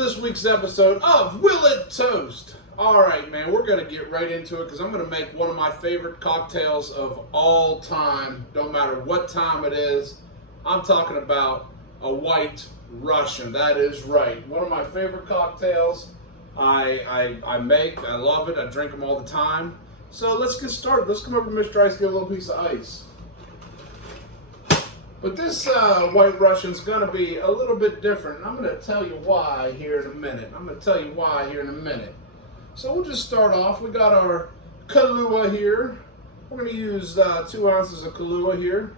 this week's episode of Will It Toast? Alright, man, we're going to get right into it because I'm going to make one of my favorite cocktails of all time, no matter what time it is. I'm talking about a White Russian. That is right. One of my favorite cocktails. I make, I love it, I drink them all the time. So let's get started. Let's come over to Mr. Ice, get a little piece of ice. But this White Russian's going to be a little bit different, and I'm going to tell you why here in a minute. So we'll just start off. We got our Kahlua here. We're going to use 2 ounces of Kahlua here.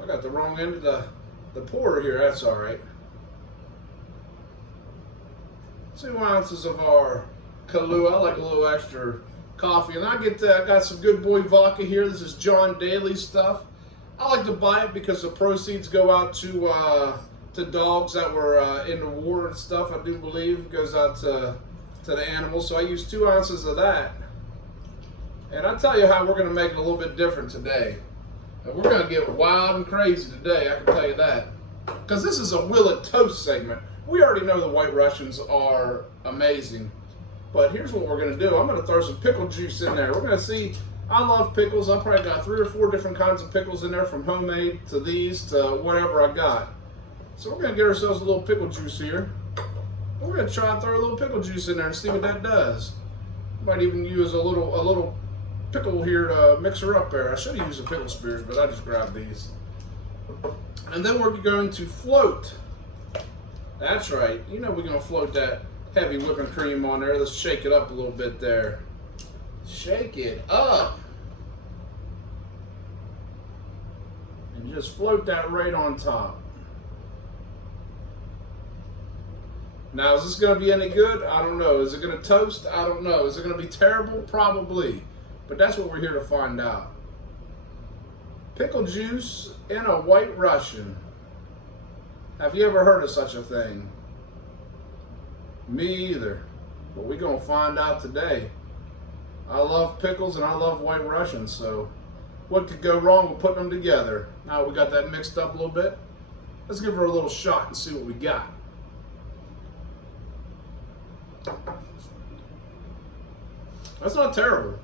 I got the wrong end of the pourer here. That's all right. 2 ounces of our Kahlua. I like a little extra coffee, and I got some Good Boy vodka here. This is John Daly stuff. I like to buy it because the proceeds go out to dogs that were in the war and stuff. I do believe it goes out to the animals. So I use 2 ounces of that. And I'll tell you how we're going to make it a little bit different today. And we're going to get wild and crazy today, I can tell you that. Because this is a Will It Toast segment. We already know the White Russians are amazing. But here's what we're going to do. I'm going to throw some pickle juice in there. We're going to see. I love pickles. I probably got 3 or 4 different kinds of pickles in there, from homemade to these to whatever I got. So we're going to get ourselves a little pickle juice here. And we're going to try and throw a little pickle juice in there and see what that does. Might even use a little pickle here to mix her up there. I should have used the pickle spears, but I just grabbed these. And then we're going to float. That's right. You know we're going to float that heavy whipping cream on there. Let's shake it up a little bit there. Shake it up. And just float that right on top. Now, is this going to be any good? I don't know. Is it going to toast? I don't know. Is it going to be terrible? Probably. But that's what we're here to find out. Pickle juice in a White Russian. Have you ever heard of such a thing? Me either. But we're going to find out today. I love pickles and I love White Russians, so what could go wrong with putting them together? Now we got that mixed up a little bit. Let's give her a little shot and see what we got. That's not terrible.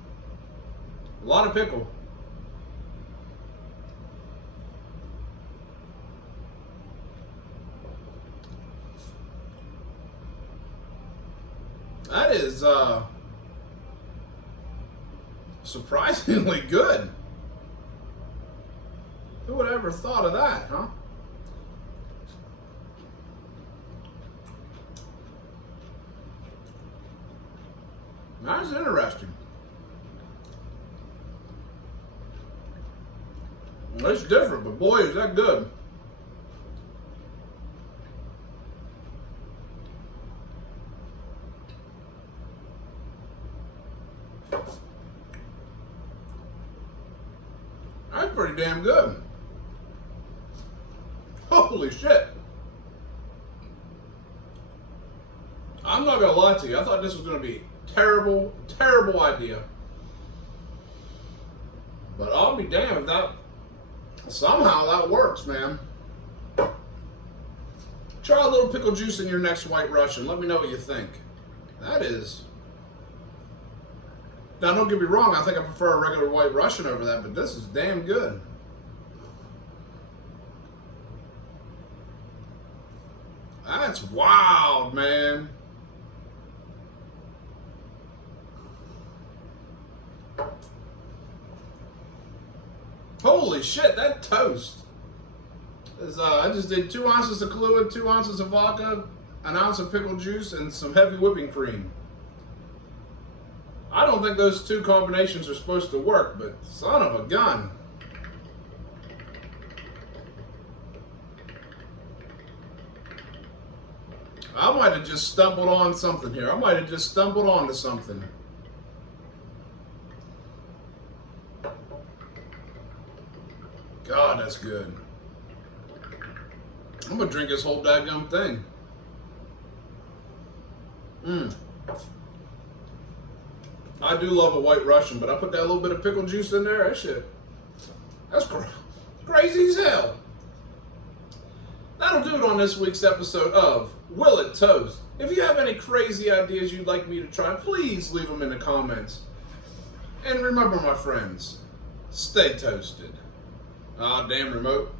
A lot of pickle. That is surprisingly good. Who would have ever thought of that, huh? That's interesting. Well, it's different, but boy, is that good. That's pretty damn good. Holy shit. I'm not gonna lie to you. I thought this was gonna be a terrible, terrible idea. But I'll be damned if that somehow that works, man. Try a little pickle juice in your next White Russian. Let me know what you think. That is. Now, don't get me wrong, I think I prefer a regular White Russian over that, but this is damn good. That's wild, man. Holy shit, that toast. I just did 2 ounces of Kahlua, 2 ounces of vodka, an ounce of pickle juice, and some heavy whipping cream. I don't think those 2 combinations are supposed to work, but son of a gun. I might have just stumbled on something here. I might have just stumbled onto something. God, that's good. I'm going to drink this whole daggum thing. I do love a White Russian, but I put that little bit of pickle juice in there. That shit, that's crazy as hell. That'll do it on this week's episode of Will It Toast. If you have any crazy ideas you'd like me to try, please leave them in the comments. And remember, my friends, stay toasted. Ah, damn remote.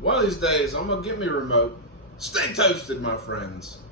One of these days, I'm gonna get me a remote. Stay toasted, my friends.